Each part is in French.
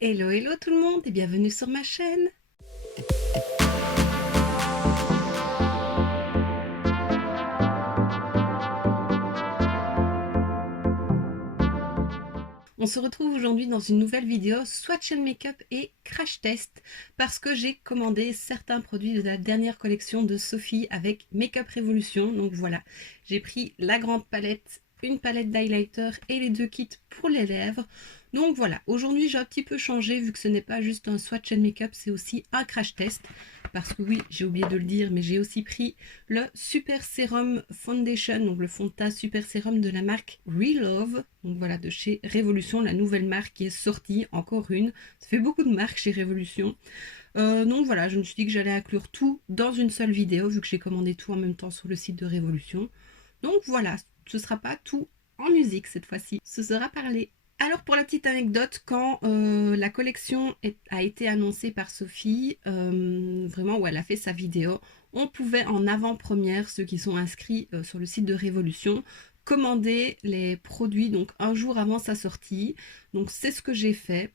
Hello hello tout le monde et bienvenue sur ma chaîne. On se retrouve aujourd'hui dans une nouvelle vidéo swatch and make-up et crash test parce que j'ai commandé certains produits de la dernière collection de Sophie avec Make-up Revolution. Donc voilà, j'ai pris la grande palette, une palette d'highlighter et les deux kits pour les lèvres. Donc voilà, aujourd'hui j'ai un petit peu changé vu que ce n'est pas juste un swatch and make-up, c'est aussi un crash test. Parce que oui, j'ai oublié de le dire, mais j'ai aussi pris le Super Serum Foundation, donc le fond de teint Super Serum de la marque Relove. Donc voilà, de chez Révolution, la nouvelle marque qui est sortie, encore une. Ça fait beaucoup de marques chez Révolution. Donc voilà, je me suis dit que j'allais inclure tout dans une seule vidéo, vu que j'ai commandé tout en même temps sur le site de Révolution. Donc voilà, ce ne sera pas tout en musique cette fois-ci, ce sera parlé. Alors pour la petite anecdote, quand la collection a été annoncée par Sophie, vraiment où elle a fait sa vidéo, on pouvait en avant-première, ceux qui sont inscrits sur le site de Révolution, commander les produits donc un jour avant sa sortie. Donc c'est ce que j'ai fait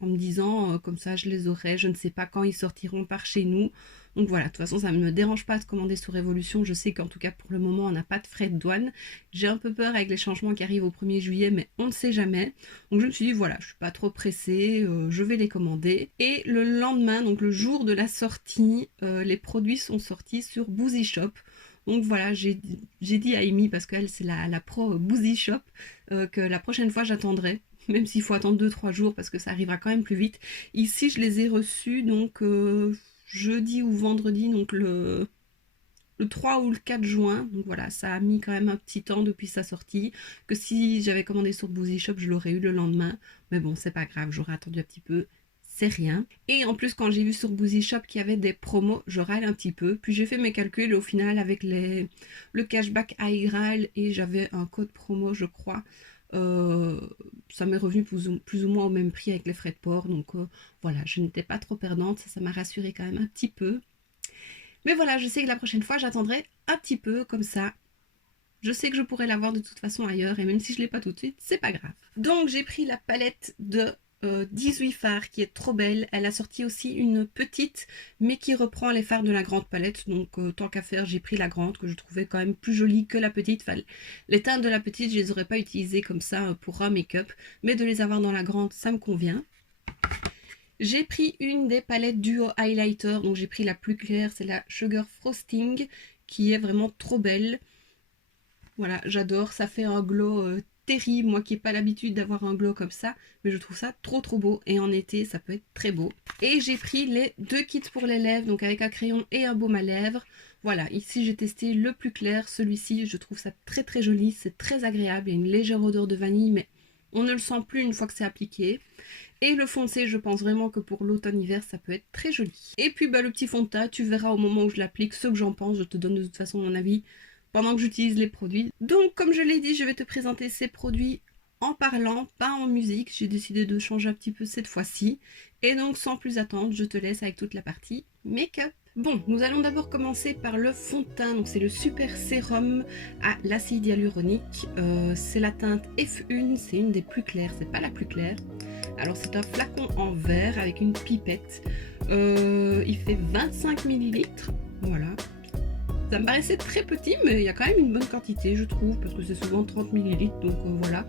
en me disant comme ça je les aurai, je ne sais pas quand ils sortiront par chez nous. Donc voilà, de toute façon ça ne me dérange pas de commander sur Révolution, je sais qu'en tout cas pour le moment on n'a pas de frais de douane. J'ai un peu peur avec les changements qui arrivent au 1er juillet mais on ne sait jamais. Donc je me suis dit voilà, je suis pas trop pressée, je vais les commander. Et le lendemain, donc le jour de la sortie, les produits sont sortis sur Boozy Shop. Donc voilà, j'ai dit à Amy, parce qu'elle c'est la pro Boozy Shop, que la prochaine fois j'attendrai. Même s'il faut attendre 2-3 jours parce que ça arrivera quand même plus vite. Ici, je les ai reçus donc jeudi ou vendredi, donc le 3 ou le 4 juin. Donc voilà, ça a mis quand même un petit temps depuis sa sortie. Que si j'avais commandé sur Boozy Shop, je l'aurais eu le lendemain. Mais bon, c'est pas grave, j'aurais attendu un petit peu. C'est rien. Et en plus, quand j'ai vu sur Boozy Shop qu'il y avait des promos, je râle un petit peu. Puis j'ai fait mes calculs au final avec le cashback iRail et j'avais un code promo, je crois. Ça m'est revenu plus ou moins au même prix avec les frais de port. Donc voilà, je n'étais pas trop perdante. Ça m'a rassurée quand même un petit peu. Mais voilà, je sais que la prochaine fois, j'attendrai un petit peu comme ça. Je sais que je pourrais l'avoir de toute façon ailleurs. Et même si je ne l'ai pas tout de suite, c'est pas grave. Donc j'ai pris la palette de 18 fards qui est trop belle. Elle a sorti aussi une petite mais qui reprend les fards de la grande palette. Donc tant qu'à faire, j'ai pris la grande que je trouvais quand même plus jolie que la petite. Enfin, les teintes de la petite, je les aurais pas utilisées comme ça pour un make-up. Mais de les avoir dans la grande, ça me convient. J'ai pris une des palettes duo highlighter. Donc j'ai pris la plus claire, c'est la Sugar Frosting qui est vraiment trop belle. Voilà, j'adore, ça fait un glow terrible, moi qui n'ai pas l'habitude d'avoir un glow comme ça, mais je trouve ça trop beau et en été ça peut être très beau. Et j'ai pris les deux kits pour les lèvres, donc avec un crayon et un baume à lèvres. Voilà, ici j'ai testé le plus clair, celui-ci je trouve ça très joli, c'est très agréable, il y a une légère odeur de vanille mais on ne le sent plus une fois que c'est appliqué. Et le foncé, je pense vraiment que pour l'automne-hiver, ça peut être très joli. Et puis le petit fond de teint, tu verras au moment où je l'applique ce que j'en pense, je te donne de toute façon mon avis pendant que j'utilise les produits. Donc comme je l'ai dit, je vais te présenter ces produits en parlant, pas en musique. J'ai décidé de changer un petit peu cette fois-ci. Et donc sans plus attendre, je te laisse avec toute la partie make-up. Bon, nous allons d'abord commencer par le fond de teint. Donc c'est le Super Sérum à l'acide hyaluronique. C'est la teinte F1, c'est une des plus claires, c'est pas la plus claire. Alors c'est un flacon en verre avec une pipette. Il fait 25 ml. Voilà. Ça me paraissait très petit, mais il y a quand même une bonne quantité, je trouve, parce que c'est souvent 30 ml, donc voilà,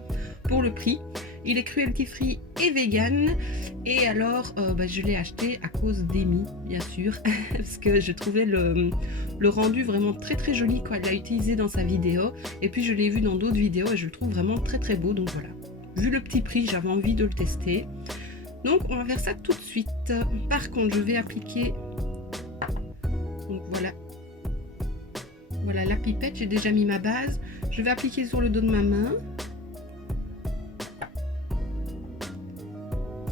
pour le prix. Il est cruelty free et vegan, et alors je l'ai acheté à cause d'Amy, bien sûr, parce que je trouvais le rendu vraiment très joli quand elle l'a utilisé dans sa vidéo, et puis je l'ai vu dans d'autres vidéos, et je le trouve vraiment très beau, donc voilà. Vu le petit prix, j'avais envie de le tester. Donc on va faire ça tout de suite. Par contre, je vais appliquer, donc voilà. Voilà la pipette, j'ai déjà mis ma base. Je vais appliquer sur le dos de ma main.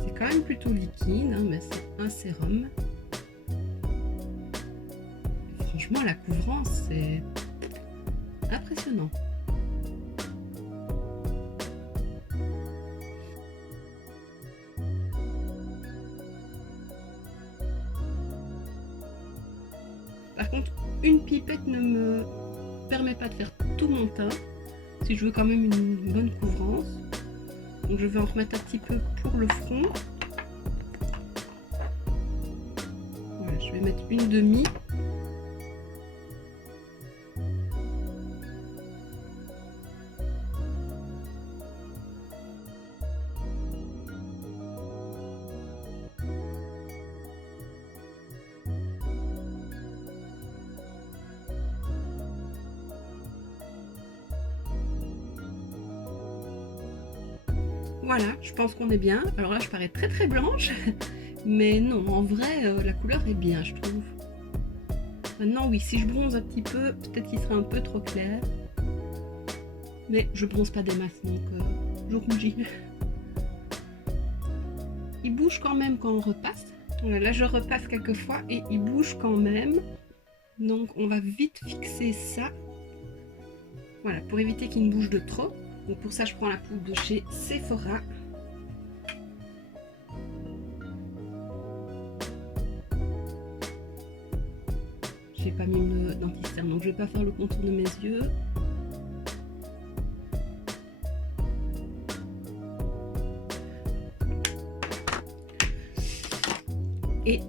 C'est quand même plutôt liquide, hein, mais c'est un sérum. Et franchement, la couvrance, c'est impressionnant. Par contre, une pipette ne me permet pas de faire tout mon teint si je veux quand même une bonne couvrance. Donc je vais en remettre un petit peu pour le front. vais mettre une demi. Voilà, je pense qu'on est bien. Alors là, je parais très très blanche, mais non, en vrai, la couleur est bien, je trouve. Maintenant, oui, si je bronze un petit peu, peut-être qu'il sera un peu trop clair. Mais je bronze pas des masses, donc je rougis. Il bouge quand même quand on repasse. Voilà, là, je repasse quelques fois et il bouge quand même. Donc, on va vite fixer ça. Voilà, pour éviter qu'il ne bouge de trop. Donc pour ça, je prends la poudre de chez Sephora. J'ai pas mis le dentiste, donc je vais pas faire le contour de mes yeux. Et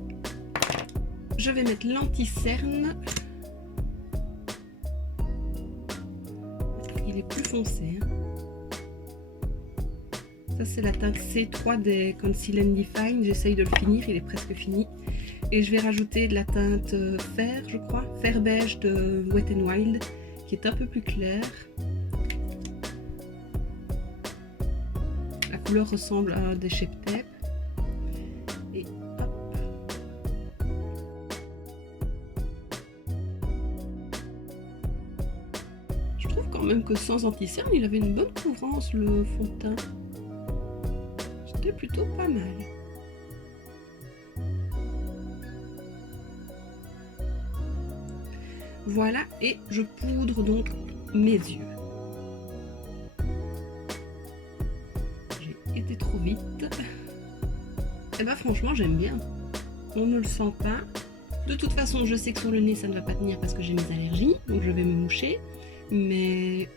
je vais mettre l'anti-cerne. Il est plus foncé. Hein. Ça c'est la teinte C3 des Conceal and Define, j'essaye de le finir, il est presque fini. Et je vais rajouter de la teinte fer, je crois, fer beige de Wet n Wild, qui est un peu plus claire. La couleur ressemble à des Shape Tape. Et hop. Je trouve quand même que sans anti-cerne, il avait une bonne couvrance le fond de teint. Plutôt pas mal. Voilà, et je poudre donc mes yeux. J'ai été trop vite. Et bah franchement j'aime bien. On ne le sent pas. De toute façon je sais que sur le nez ça ne va pas tenir parce que j'ai mes allergies, donc je vais me moucher. Mais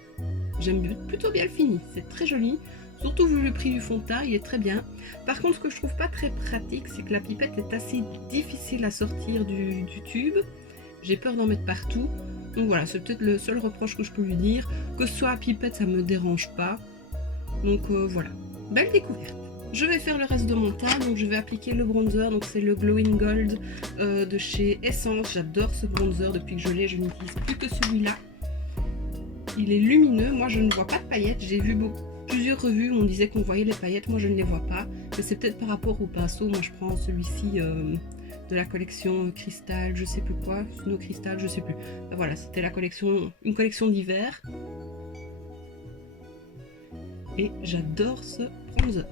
j'aime plutôt bien le fini, c'est très joli. Surtout vu le prix du fond de teint, il est très bien. Par contre, ce que je trouve pas très pratique, c'est que la pipette est assez difficile à sortir du tube. J'ai peur d'en mettre partout. Donc voilà, c'est peut-être le seul reproche que je peux lui dire. Que ce soit à pipette, ça me dérange pas. Donc voilà, belle découverte. Je vais faire le reste de mon teint, donc je vais appliquer le bronzer. Donc c'est le Glowing Gold de chez Essence. J'adore ce bronzer, depuis que je l'ai, je n'utilise plus que celui-là. Il est lumineux, moi je ne vois pas de paillettes, j'ai vu plusieurs revues où on disait qu'on voyait les paillettes, moi je ne les vois pas, mais c'est peut-être par rapport au pinceau. Moi je prends celui-ci de la collection Cristal, je sais plus quoi, Snow Crystal, je sais plus. Voilà, c'était la collection, une collection d'hiver. Et j'adore ce bronzer.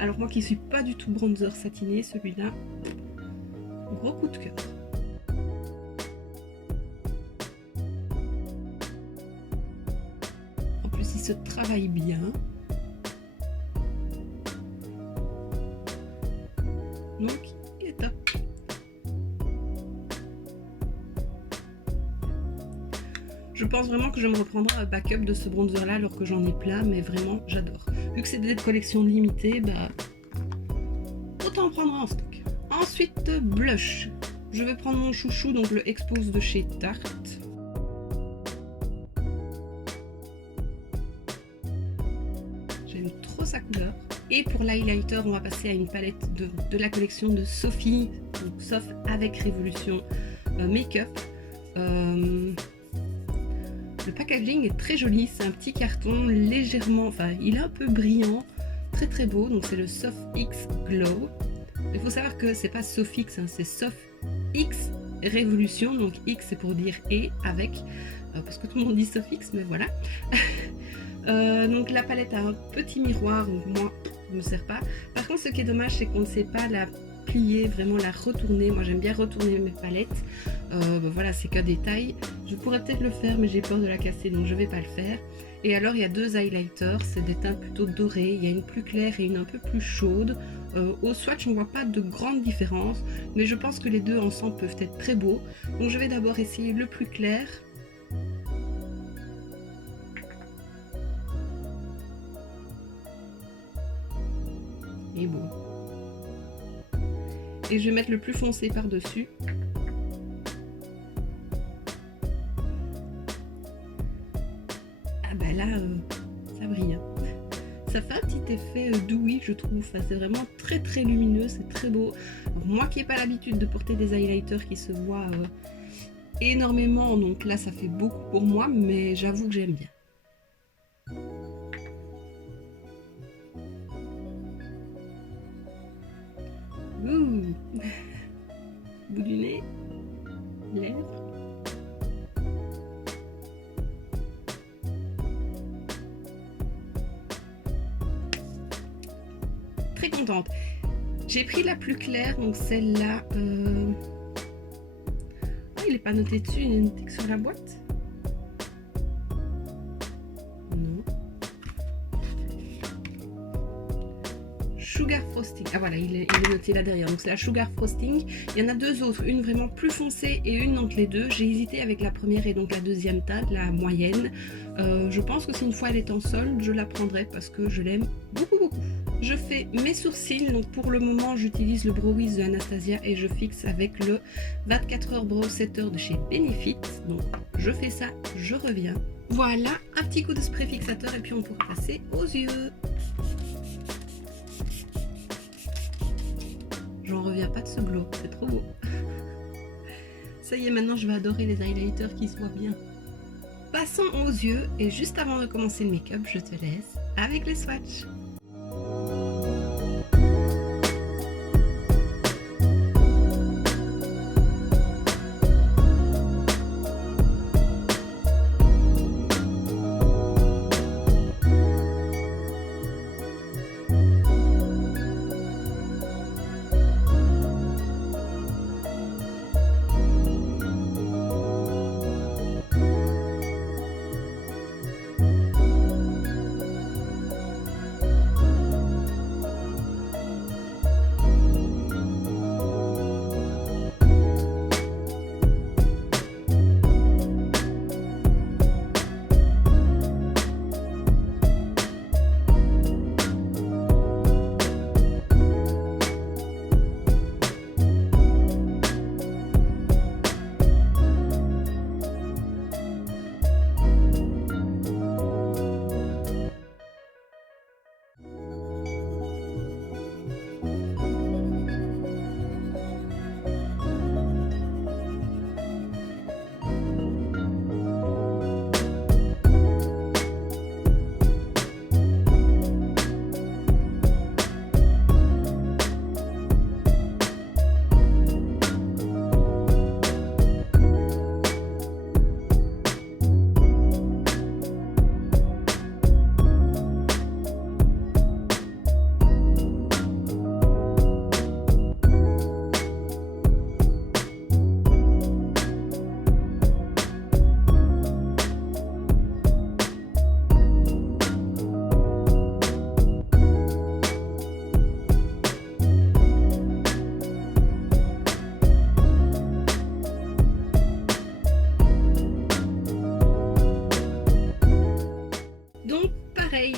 Alors moi qui suis pas du tout bronzer satiné, celui-là, gros coup de cœur. Il se travaille bien. Donc, il est top. Je pense vraiment que je me reprendrai un backup de ce bronzer là alors que j'en ai plein, mais vraiment j'adore. Vu que c'est des collections limitées, bah, autant en prendre en stock. Ensuite, blush. Je vais prendre mon chouchou, donc le Expose de chez Tarte. J'aime trop sa couleur. Et pour l'highlighter, on va passer à une palette de la collection de Sophie, donc Soft avec Révolution Make-up. Le packaging est très joli, c'est un petit carton légèrement, enfin il est un peu brillant, très très beau, donc c'est le Soft X Glow. Il faut savoir que c'est pas Sofix, hein, c'est Soft X Révolution, donc X c'est pour dire et avec, parce que tout le monde dit Sofix, mais voilà. Donc la palette a un petit miroir, donc moi ne me sert pas. Par contre ce qui est dommage c'est qu'on ne sait pas la plier, vraiment la retourner. Moi j'aime bien retourner mes palettes. Voilà, c'est qu'un détail. Je pourrais peut-être le faire mais j'ai peur de la casser, donc je vais pas le faire. Et alors il y a deux highlighters, c'est des teintes plutôt dorées. Il y a une plus claire et une un peu plus chaude. Au swatch on voit pas de grande différence, mais je pense que les deux ensemble peuvent être très beaux. Donc je vais d'abord essayer le plus clair. Et bon. et je vais mettre le plus foncé par-dessus. Ah bah là, ça brille. Ça fait un petit effet dewy, je trouve. Enfin, c'est vraiment très très lumineux, c'est très beau. Alors, moi qui n'ai pas l'habitude de porter des highlighters qui se voient énormément, donc là ça fait beaucoup pour moi, mais j'avoue que j'aime bien. Ouh. Bout du nez, lèvres. Très contente. J'ai pris la plus claire, donc celle-là. Ah, il n'est pas noté dessus, il est noté que sur la boîte. Non. Sugar Frosting. Ah voilà, il est noté là derrière. Donc c'est la Sugar Frosting. Il y en a deux autres, une vraiment plus foncée et une entre les deux. J'ai hésité avec la première et donc la deuxième teinte, la moyenne. Je pense que si une fois elle est en solde, je la prendrai parce que je l'aime beaucoup beaucoup. Je fais mes sourcils, donc pour le moment j'utilise le Brow Wiz de Anastasia et je fixe avec le 24h Brow Setter de chez Benefit. Donc je fais ça, je reviens. Voilà, un petit coup de spray fixateur et puis on pourra passer aux yeux. J'en reviens pas de ce glow, c'est trop beau. Ça y est, maintenant je vais adorer les highlighters qui se voient bien. Passons aux yeux et juste avant de commencer le make-up, je te laisse avec les swatchs.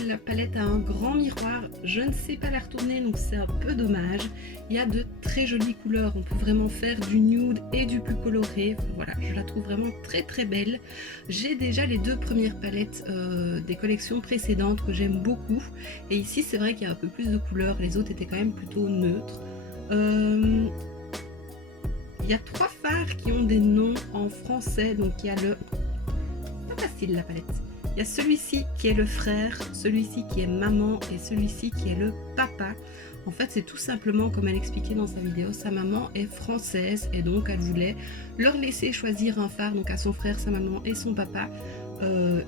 La palette a un grand miroir, je ne sais pas la retourner donc c'est un peu dommage. Il y a de très jolies couleurs, on peut vraiment faire du nude et du plus coloré. Enfin, voilà, je la trouve vraiment très très belle. J'ai déjà les deux premières palettes des collections précédentes que j'aime beaucoup et ici c'est vrai qu'il y a un peu plus de couleurs, les autres étaient quand même plutôt neutres. Il y a trois fards qui ont des noms en français, donc il y a le... Pas facile la palette. Il y a celui-ci qui est le frère, celui-ci qui est maman et celui-ci qui est le papa. En fait, c'est tout simplement, comme elle expliquait dans sa vidéo, sa maman est française et donc elle voulait leur laisser choisir un phare, donc à son frère, sa maman et son papa,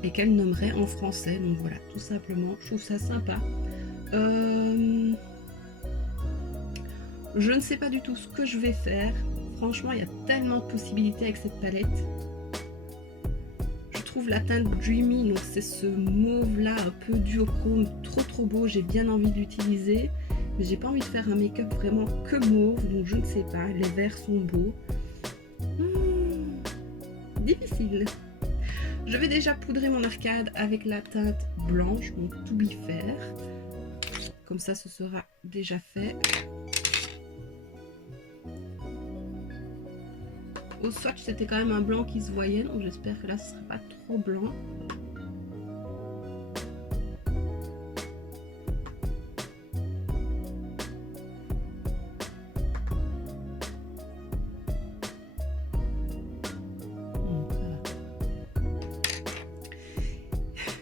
et qu'elle nommerait en français. Donc voilà, tout simplement, je trouve ça sympa. Je ne sais pas du tout ce que je vais faire. Franchement, il y a tellement de possibilités avec cette palette. La teinte Dreamy, donc c'est ce mauve là un peu duochrome, trop beau, j'ai bien envie de l'utiliser mais j'ai pas envie de faire un make-up vraiment que mauve, donc je ne sais pas, les verts sont beaux. Difficile. Je vais déjà poudrer mon arcade avec la teinte blanche, donc To Be Fair, comme ça ce sera déjà fait. Au swatch, c'était quand même un blanc qui se voyait, donc j'espère que là, ce ne sera pas trop blanc.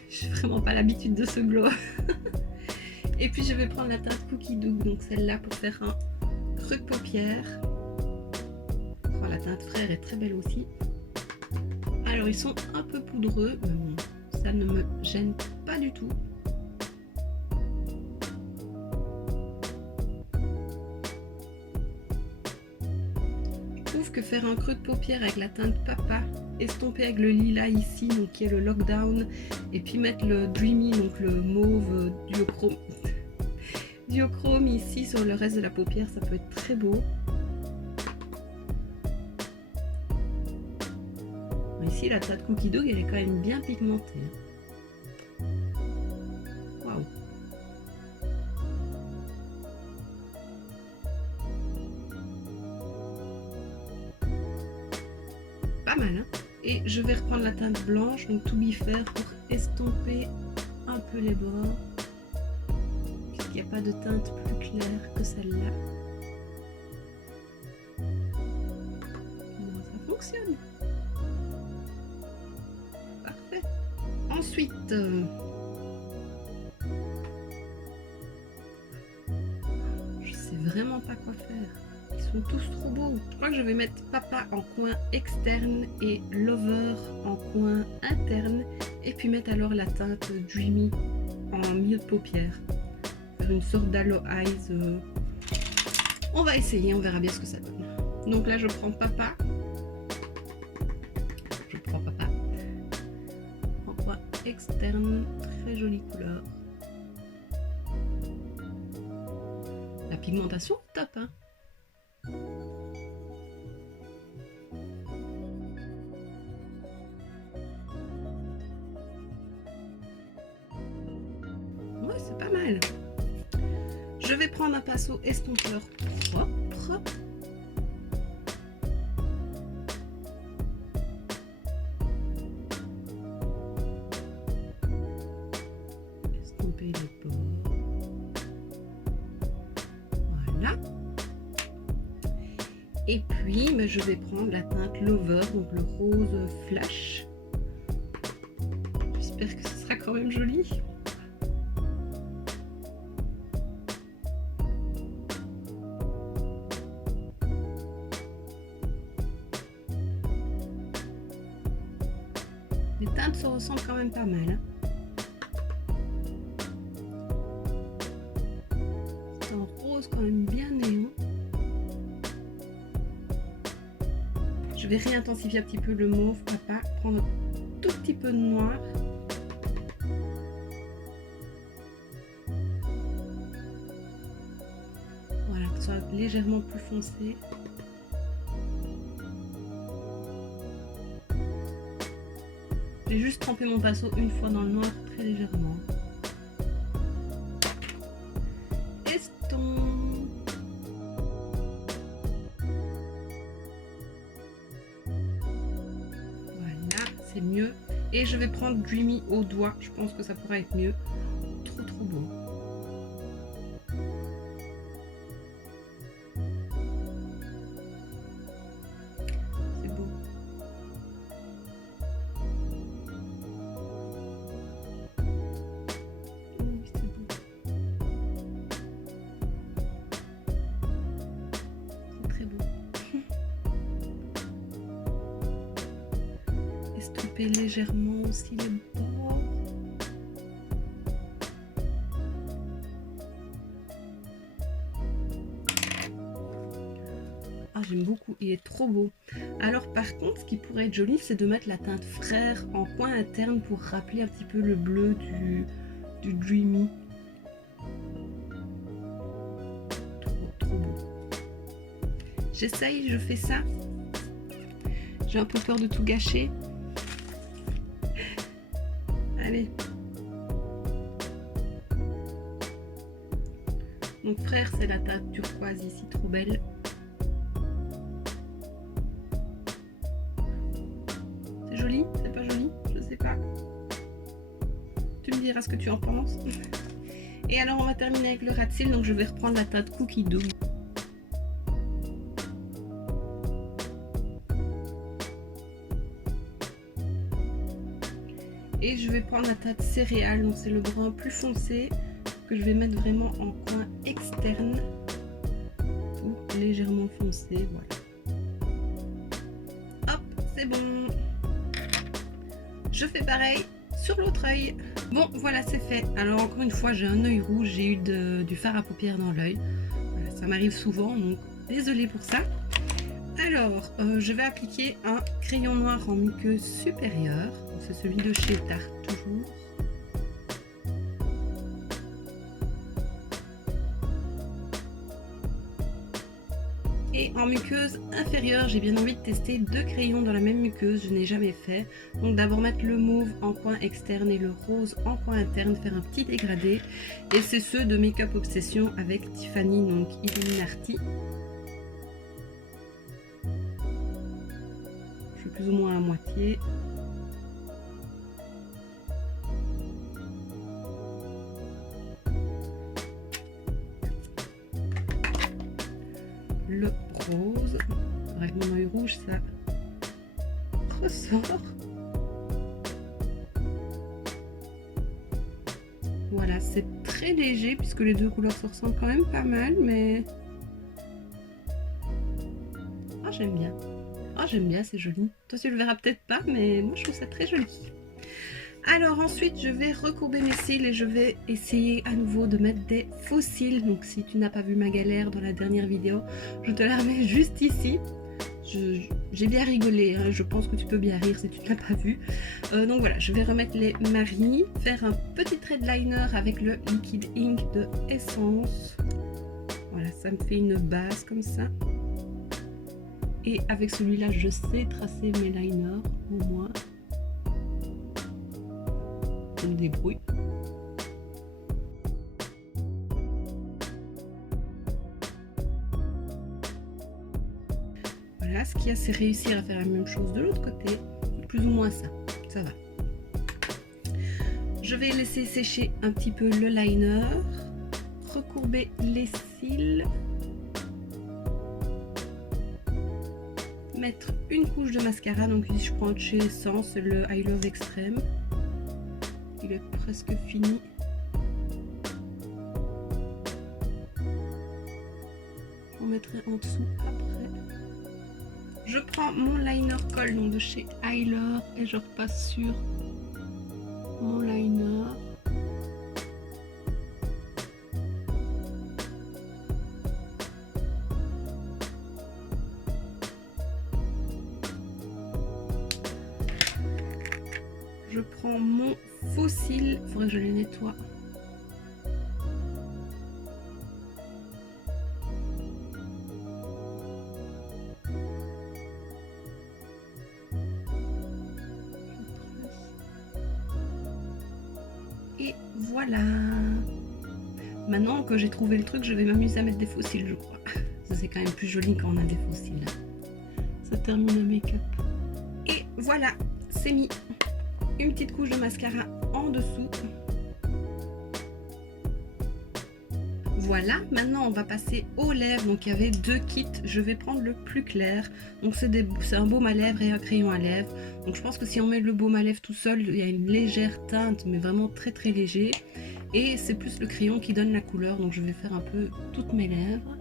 J'ai vraiment pas l'habitude de ce glow. Et puis je vais prendre la teinte Cookie Dough, donc celle-là pour faire un creux de paupière. Oh, la teinte Frère est très belle aussi. Alors ils sont un peu poudreux, mais bon, ça ne me gêne pas du tout. Je trouve que faire un creux de paupière avec la teinte Papa, estomper avec le lilas ici, donc qui est le Lockdown, et puis mettre le Dreamy, donc le mauve duochrome ici sur le reste de la paupière, ça peut être très beau. Ici, la teinte Cookie Dough, elle est quand même bien pigmentée. Waouh! Pas mal, hein? Et je vais reprendre la teinte blanche, donc To Be Fair, pour estomper un peu les bords. Il n'y a pas de teinte plus claire que celle-là. Comment ça fonctionne? Parfait. Ensuite, je sais vraiment pas quoi faire. Ils sont tous trop beaux. Je crois que je vais mettre Papa en coin externe et Lover en coin interne. Et puis mettre alors la teinte Dreamy en milieu de paupière. Faire une sorte d'Halo Eyes. On va essayer, on verra bien ce que ça donne. Donc là, je prends Papa. En coin externe. Très jolie couleur. La pigmentation est top, hein. Ouais, c'est pas mal. Je vais prendre un pinceau estompeur propre. Estomper les bords. Voilà. Et puis, je vais prendre la teinte Lover, donc le rose flash. J'espère que ce sera quand même joli. Les teintes se ressemblent quand même pas mal, hein. C'est un rose quand même bien néon. Je vais réintensifier un petit peu le mauve Papa, prendre un tout petit peu de noir. Voilà, que ce soit légèrement plus foncé. J'ai juste trempé mon pinceau une fois dans le noir, très légèrement. Estompe. Voilà, c'est mieux. Et je vais prendre Dreamy au doigt. Je pense que ça pourrait être mieux. Trop beau. C'est beau. Estomper légèrement aussi les bords. Ah, j'aime beaucoup, il est trop beau. Alors par contre, ce qui pourrait être joli, c'est de mettre la teinte Frère en coin interne pour rappeler un petit peu le bleu du Dreamy. Trop beau. J'essaye, je fais ça. J'ai un peu peur de tout gâcher. Allez. Donc Frère, c'est la teinte turquoise ici, trop belle. diras ce que tu en penses. Et alors on va terminer avec le rat de cils, donc je vais reprendre la teinte Cookie Dough. Et je vais prendre la teinte céréale, donc c'est le brun plus foncé que je vais mettre vraiment en coin externe, ou légèrement foncé, voilà. Hop, c'est bon. Je fais pareil sur l'autre œil. Bon, voilà, c'est fait. Alors encore une fois, j'ai un œil rouge, j'ai eu du fard à paupières dans l'œil. Voilà, ça m'arrive souvent, donc désolée pour ça. Alors, je vais appliquer un crayon noir en muqueuse supérieure. C'est celui de chez Tarte, toujours. Et en muqueuse inférieure, j'ai bien envie de tester 2 crayons dans la même muqueuse, je n'ai jamais fait. Donc d'abord mettre le mauve en coin externe et le rose en coin interne, faire un petit dégradé. Et c'est ceux de Make Up Obsession avec Tiffany, donc Illuminati. Je suis plus ou moins à moitié. Le rose, avec mon œil rouge, ça ressort. Voilà, c'est très léger puisque les deux couleurs se ressemblent quand même pas mal, mais oh, j'aime bien. Oh, j'aime bien, c'est joli. Toi, tu le verras peut-être pas, mais moi, je trouve ça très joli. Alors ensuite, je vais recourber mes cils et je vais essayer à nouveau de mettre des faux cils. Donc si tu n'as pas vu ma galère dans la dernière vidéo, je te la remets juste ici. J'ai bien rigolé, hein. Je pense que tu peux bien rire si tu ne l'as pas vu. Donc voilà, je vais remettre les maris, faire un petit trait de liner avec le liquide ink de Essence. Voilà, ça me fait une base comme ça. Et avec celui-là, je sais tracer mes liners au moins. Je me débrouille. Voilà, ce qu'il y a, c'est réussir à faire la même chose de l'autre côté, plus ou moins ça va. Je vais laisser sécher un petit peu le liner, recourber les cils, mettre une couche de mascara. Donc ici je prends de chez Essence le I Love Extreme. Il est presque fini. Je en mettrai en dessous après. Je prends mon liner colle donc de chez Eyelor et je repasse sur mon liner. Je prends mon faux cils, il faudrait que je les nettoie. Et voilà. Maintenant que j'ai trouvé le truc, je vais m'amuser à mettre des faux cils, je crois. Ça c'est quand même plus joli quand on a des faux cils. Ça termine le make-up. Et voilà, c'est mis. Une petite couche de mascara en dessous. Voilà, maintenant on va passer aux lèvres. Donc il y avait 2 kits, je vais prendre le plus clair. Donc c'est un baume à lèvres et un crayon à lèvres. Donc je pense que si on met le baume à lèvres tout seul, il y a une légère teinte, mais vraiment très très léger. Et c'est plus le crayon qui donne la couleur, donc je vais faire un peu toutes mes lèvres.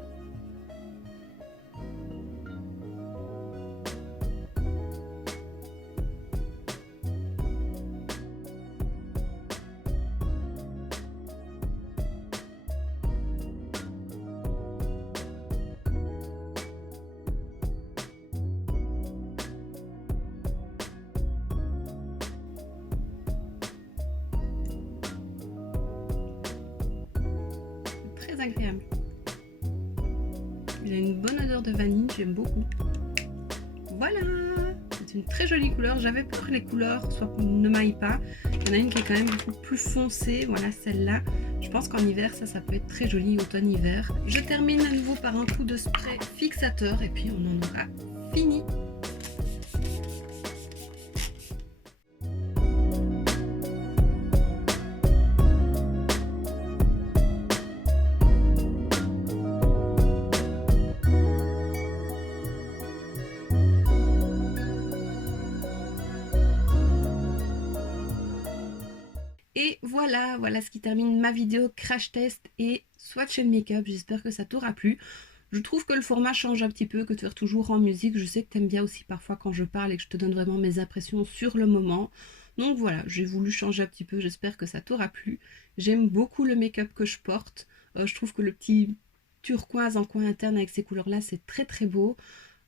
Agréable. Il a une bonne odeur de vanille, j'aime beaucoup. Voilà, c'est une très jolie couleur. J'avais peur que les couleurs ne m'aillent pas. Il y en a une qui est quand même beaucoup plus foncée. Voilà, celle-là. Je pense qu'en hiver, ça peut être très joli, automne-hiver. Je termine à nouveau par un coup de spray fixateur et puis on en aura fini. voilà ce qui termine ma vidéo crash test et swatch and make-up. J'espère que ça t'aura plu. Je trouve que le format change un petit peu, que de faire toujours en musique. Je sais que t'aimes bien aussi parfois quand je parle et que je te donne vraiment mes impressions sur le moment. Donc voilà, j'ai voulu changer un petit peu, j'espère que ça t'aura plu. J'aime beaucoup le make-up que je porte. Je trouve que le petit turquoise en coin interne avec ces couleurs-là, c'est très très beau.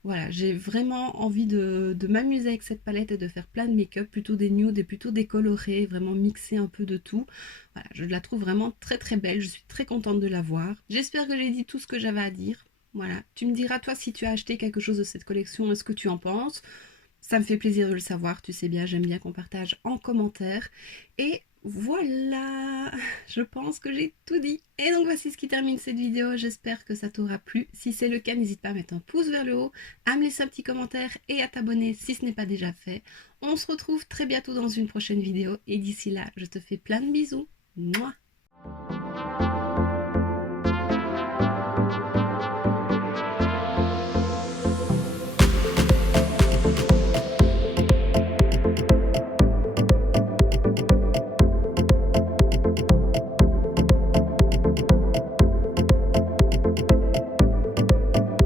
Voilà, j'ai vraiment envie de m'amuser avec cette palette et de faire plein de make-up, plutôt des nudes et plutôt des colorés, vraiment mixer un peu de tout. Voilà, je la trouve vraiment très très belle, je suis très contente de la voir. J'espère que j'ai dit tout ce que j'avais à dire. Voilà, tu me diras toi si tu as acheté quelque chose de cette collection et ce que tu en penses. Ça me fait plaisir de le savoir, tu sais bien, j'aime bien qu'on partage en commentaire. Et voilà, je pense que j'ai tout dit. Et donc voici ce qui termine cette vidéo, j'espère que ça t'aura plu. Si c'est le cas, n'hésite pas à mettre un pouce vers le haut, à me laisser un petit commentaire et à t'abonner si ce n'est pas déjà fait. On se retrouve très bientôt dans une prochaine vidéo et d'ici là, je te fais plein de bisous. Mouah.